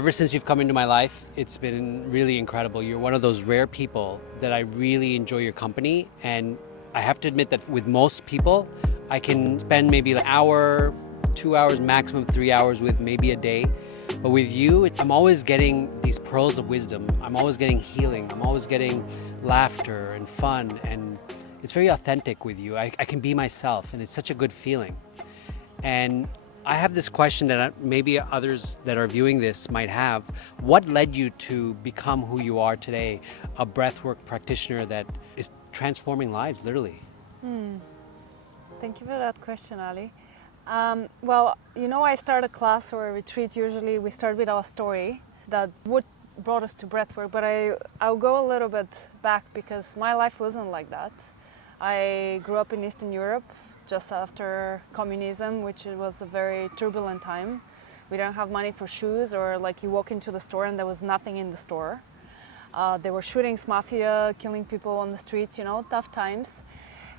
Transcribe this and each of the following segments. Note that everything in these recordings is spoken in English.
Ever since you've come into my life, it's been really incredible. You're one of those rare people that I really enjoy your company. And I have to admit that with most people, I can spend maybe an hour, 2 hours, maximum 3 hours with maybe a day. But with you, I'm always getting these pearls of wisdom. I'm always getting healing. I'm always getting laughter and fun. And it's very authentic with you. I can be myself, and it's such a good feeling. And I have this question that maybe others that are viewing this might have. What led you to become who you are today, a breathwork practitioner that is transforming lives, literally? Thank you for that question, Ali. Well, I start a class or a retreat. Usually we start with our story, that what brought us to breathwork, but I'll go a little bit back because my life wasn't like that. I grew up in Eastern Europe, just after communism, which was a very turbulent time. We didn't have money for shoes, or like you walk into the store and there was nothing in the store. There were shootings, mafia, killing people on the streets, tough times.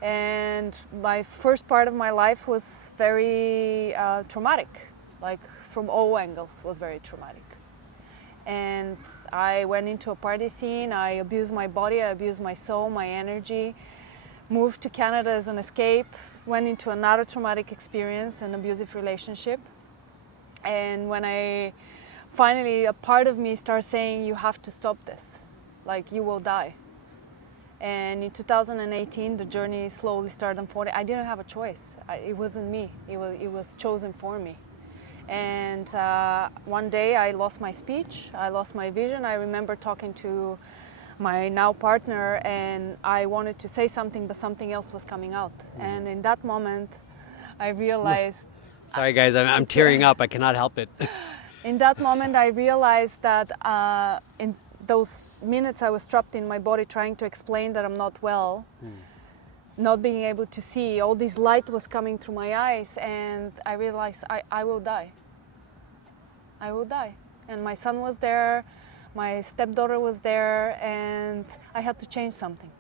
And my first part of my life was very traumatic, like from all angles was very traumatic. And I went into a party scene, I abused my body, I abused my soul, my energy, moved to Canada as an escape, went into another traumatic experience, an abusive relationship. And when finally a part of me starts saying, you have to stop this, like you will die. And in 2018, the journey slowly started unfolding. I didn't have a choice. It wasn't me. It was chosen for me. And one day I lost my speech, I lost my vision. I remember talking to my now partner, and I wanted to say something, but something else was coming out. And in that moment, I realized... Sorry guys, I'm tearing up, I cannot help it. In that moment, I realized that in those minutes I was trapped in my body trying to explain that I'm not well, not being able to see, all this light was coming through my eyes, and I realized I will die. I will die. And my son was there, my stepdaughter was there, and I had to change something.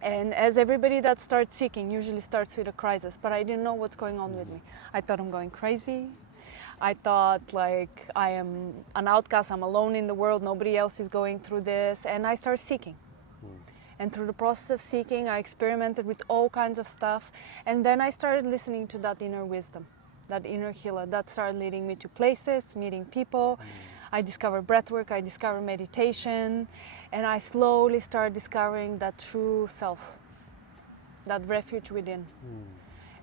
And as everybody that starts seeking usually starts with a crisis, but I didn't know what's going on with me. I thought I'm going crazy. I thought like I am an outcast, I'm alone in the world, nobody else is going through this, and I started seeking. And through the process of seeking, I experimented with all kinds of stuff, and then I started listening to that inner wisdom, that inner healer, that started leading me to places, meeting people. I discovered breathwork, I discovered meditation, and I slowly started discovering that true self, that refuge within.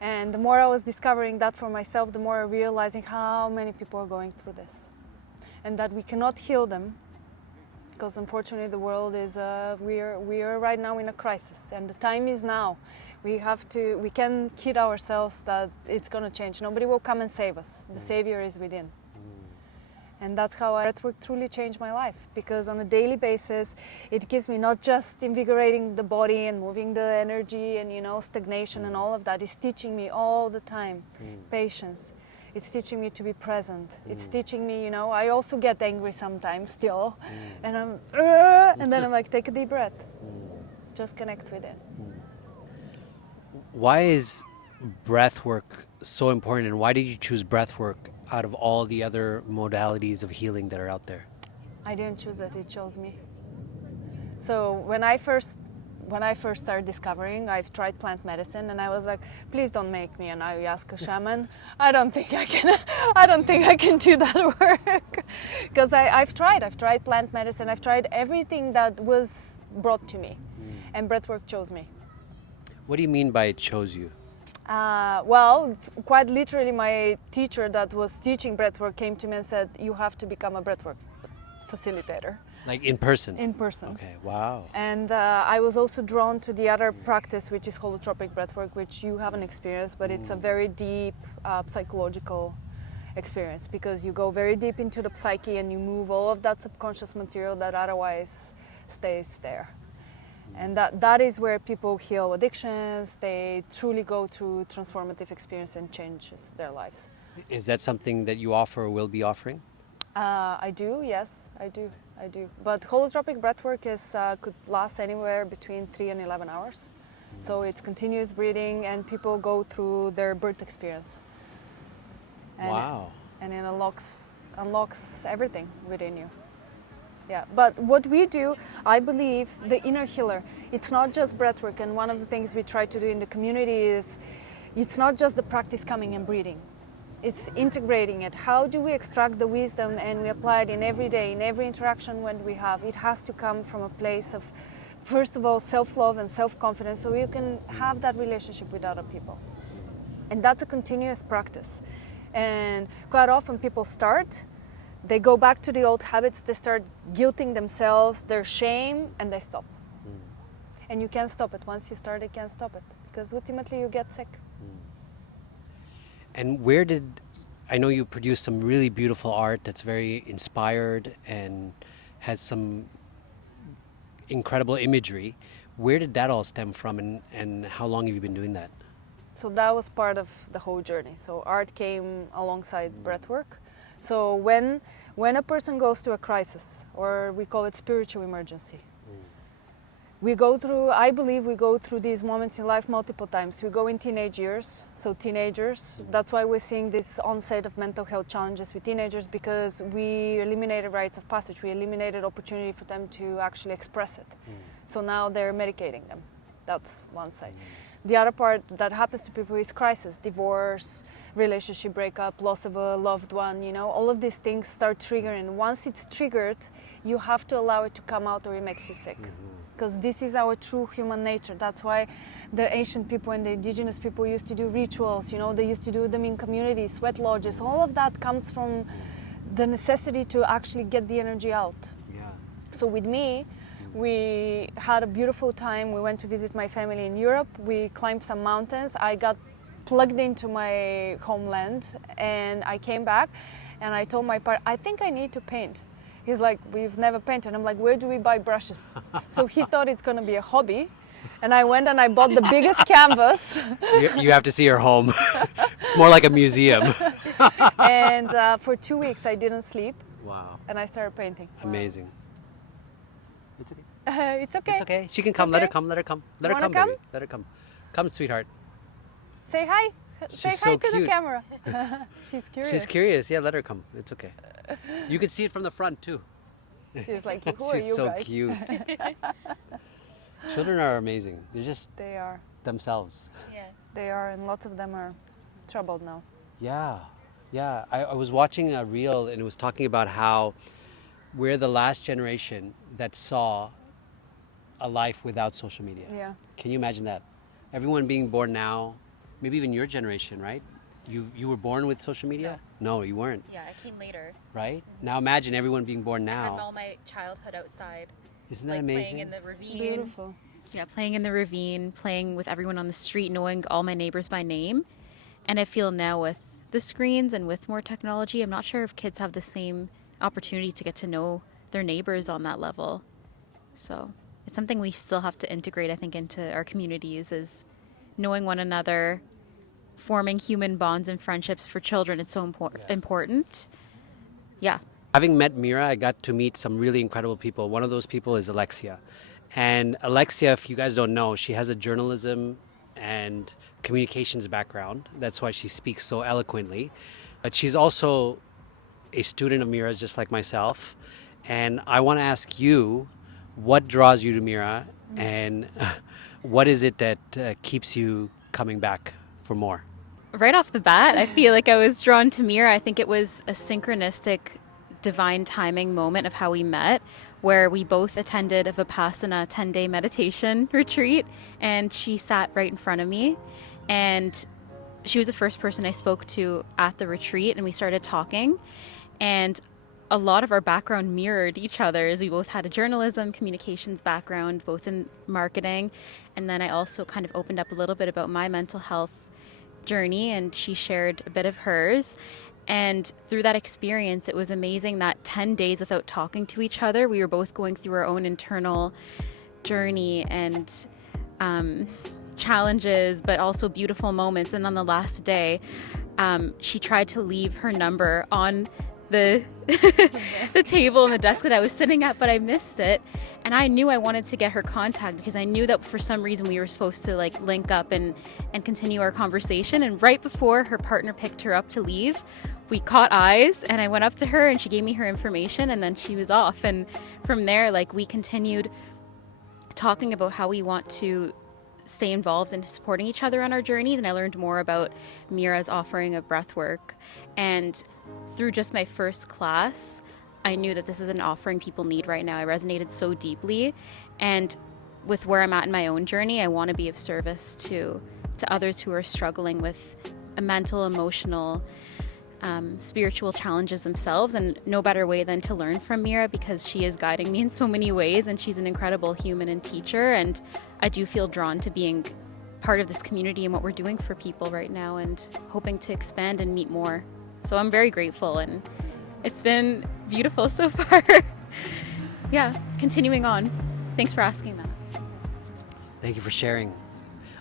And the more I was discovering that for myself, the more I realizing how many people are going through this. And that we cannot heal them, because unfortunately the world is, we are right now in a crisis, and the time is now. We can kid ourselves that it's gonna change. Nobody will come and save us. The Savior is within. And that's how breathwork truly changed my life, because on a daily basis, it gives me not just invigorating the body and moving the energy and, stagnation and all of that. It's teaching me all the time patience. It's teaching me to be present. It's teaching me, I also get angry sometimes still. And and then I'm like, take a deep breath. Just connect with it. Why is breathwork so important, and why did you choose breathwork out of all the other modalities of healing that are out there? I didn't choose it, it chose me. So when I first started discovering, I've tried plant medicine, and I was like, please don't make me an ayahuasca shaman. I don't think I can do that work. Because I've tried plant medicine, I've tried everything that was brought to me, and breathwork chose me. What do you mean by it chose you? Well, quite literally, my teacher that was teaching breathwork came to me and said, you have to become a breathwork facilitator. Like in person? In person. Okay, wow. And I was also drawn to the other practice, which is holotropic breathwork, which you haven't experienced, but it's a very deep psychological experience, because you go very deep into the psyche and you move all of that subconscious material that otherwise stays there. And that is where people heal addictions. They truly go through transformative experience and changes their lives. Is that something that you offer or will be offering? I do, yes, I do. But holotropic breathwork could last anywhere between 3 and 11 hours. So it's continuous breathing, and people go through their birth experience. And wow. And it unlocks unlocks everything within you. Yeah, but what we do, I believe, the inner healer, it's not just breathwork, and one of the things we try to do in the community is, it's not just the practice coming and breathing. It's integrating it. How do we extract the wisdom and we apply it in every day, in every interaction when we have? It has to come from a place of, first of all, self-love and self-confidence, so you can have that relationship with other people. And that's a continuous practice. And quite often people start, they go back to the old habits, they start guilting themselves, their shame, and they stop. And you can't stop it. Once you start, you can't stop it, because ultimately you get sick. And I know you produce some really beautiful art that's very inspired and has some incredible imagery. Where did that all stem from, and how long have you been doing that? So that was part of the whole journey. So art came alongside breathwork. So when a person goes through a crisis, or we call it spiritual emergency, I believe we go through these moments in life multiple times. We go in teenage years, so teenagers, that's why we're seeing this onset of mental health challenges with teenagers, because we eliminated rites of passage, we eliminated opportunity for them to actually express it. So now they're medicating them. That's one side. The other part that happens to people is crisis, divorce, relationship breakup, loss of a loved one, all of these things start triggering. Once it's triggered, you have to allow it to come out or it makes you sick. Because this is our true human nature. That's why the ancient people and the indigenous people used to do rituals, they used to do them in communities, sweat lodges. All of that comes from the necessity to actually get the energy out. Yeah. So with me, we had a beautiful time. We went to visit my family in Europe. We climbed some mountains. I got plugged into my homeland, and I came back and I told my partner, I think I need to paint. He's like, we've never painted. I'm like, where do we buy brushes? So he thought it's going to be a hobby. And I went and I bought the biggest canvas. You have to see her home. It's more like a museum. And for 2 weeks I didn't sleep. Wow. And I started painting. Amazing. It's okay. It's okay. It's okay. She can come. Let her come. Let her come. Let her come, come? baby. Let her come. Come, sweetheart. Say hi. Say She's hi so to the cute. camera. She's curious. She's curious. Yeah, let her come. It's okay. You can see it from the front too. She's like, who are She's you so guys? cute. Children are amazing. They're just They are. themselves. Yeah. They are, and lots of them are troubled now. Yeah. Yeah. I was watching a reel and it was talking about how we're the last generation that saw a life without social media. Yeah. Can you imagine that? Everyone being born now, maybe even your generation, right? You were born with social media? No, you weren't, Yeah, I came later. right? Now imagine everyone being born I had now. all my childhood outside. Isn't that Like amazing? playing in the ravine. Beautiful. Yeah, playing in the ravine, playing with everyone on the street, knowing all my neighbors by name. And I feel now with the screens and with more technology, I'm not sure if kids have the same opportunity to get to know their neighbors on that level. So it's something we still have to integrate, I think, into our communities, is knowing one another, forming human bonds and friendships for children. It's so important. Yeah. Having met Mira, I got to meet some really incredible people. One of those people is Alexia. And Alexia, if you guys don't know, she has a journalism and communications background. That's why she speaks so eloquently. But she's also a student of Mira's, just like myself. And I want to ask you, what draws you to Mira, and what is it that keeps you coming back for more? Right off the bat, I feel like I was drawn to Mira. I think it was a synchronistic divine timing moment of how we met, where we both attended a Vipassana 10-day meditation retreat, and she sat right in front of me, and she was the first person I spoke to at the retreat, and we started talking, and a lot of our background mirrored each other's. We both had a journalism, communications background, both in marketing, and then I also kind of opened up a little bit about my mental health journey, and she shared a bit of hers. And through that experience, it was amazing that 10 days without talking to each other, we were both going through our own internal journey and challenges, but also beautiful moments. And on the last day, she tried to leave her number on the the table and the desk that I was sitting at, but I missed it. And I knew I wanted to get her contact because I knew that for some reason we were supposed to like link up and continue our conversation. And right before her partner picked her up to leave, we caught eyes, and I went up to her and she gave me her information, and then she was off. And from there, like, we continued talking about how we want to stay involved in supporting each other on our journeys. And I learned more about Mira's offering of breathwork. And through just my first class, I knew that this is an offering people need right now. I resonated so deeply. And with where I'm at in my own journey, I want to be of service to others who are struggling with a mental, emotional, spiritual challenges themselves. And no better way than to learn from Mira, because she is guiding me in so many ways, and she's an incredible human and teacher. And I do feel drawn to being part of this community and what we're doing for people right now, and hoping to expand and meet more. So I'm very grateful, and it's been beautiful so far. Yeah, continuing on. Thanks for asking that. Thank you for sharing.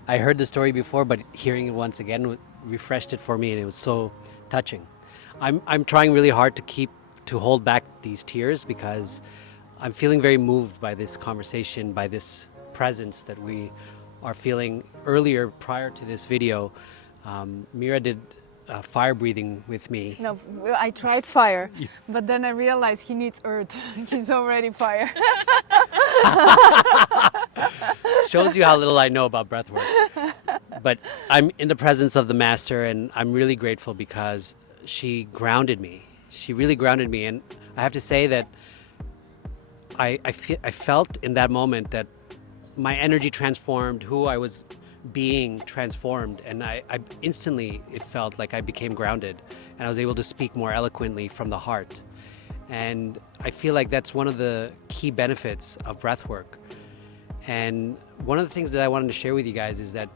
I heard the story before, but hearing it once again refreshed it for me, and it was so touching. I'm trying really hard to hold back these tears, because I'm feeling very moved by this conversation, by this presence that we are feeling. Earlier, prior to this video, Mira did fire breathing with me. No, I tried fire, but then I realized he needs earth. He's already fire. Shows you how little I know about breathwork. But I'm in the presence of the master, and I'm really grateful because she grounded me. She really grounded me, and I have to say that I felt in that moment that my energy transformed, who I was being transformed, and I instantly, it felt like I became grounded, and I was able to speak more eloquently from the heart. And I feel like that's one of the key benefits of breathwork. And one of the things that I wanted to share with you guys is that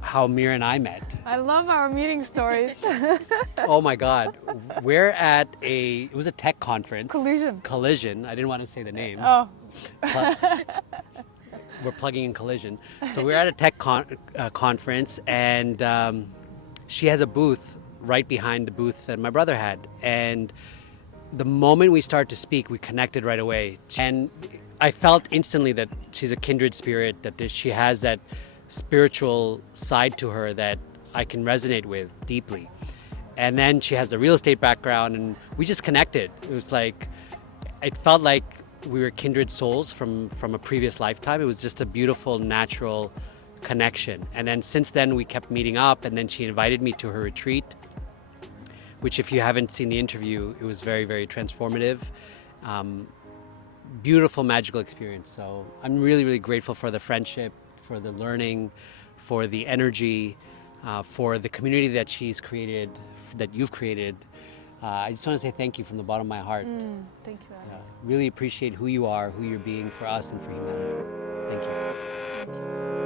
how Mira and I met. I love our meeting stories. Oh my God. We're at it was a tech conference. Collision. I didn't want to say the name. Oh. We're plugging in Collision. So we're at a tech conference, and she has a booth right behind the booth that my brother had. And the moment we started to speak, we connected right away. And I felt instantly that she's a kindred spirit, that she has that spiritual side to her that I can resonate with deeply. And then she has the real estate background, and we just connected. It was like, it felt like we were kindred souls from a previous lifetime. It was just a beautiful, natural connection. And then since then, we kept meeting up, and then she invited me to her retreat, which, if you haven't seen the interview, it was very, very transformative. Beautiful, magical experience. So I'm really, really grateful for the friendship, for the learning, for the energy, for the community that she's created, that you've created. I just want to say thank you from the bottom of my heart. Thank you, Adam. Really appreciate who you are, who you're being for us and for humanity. Thank you. Thank you.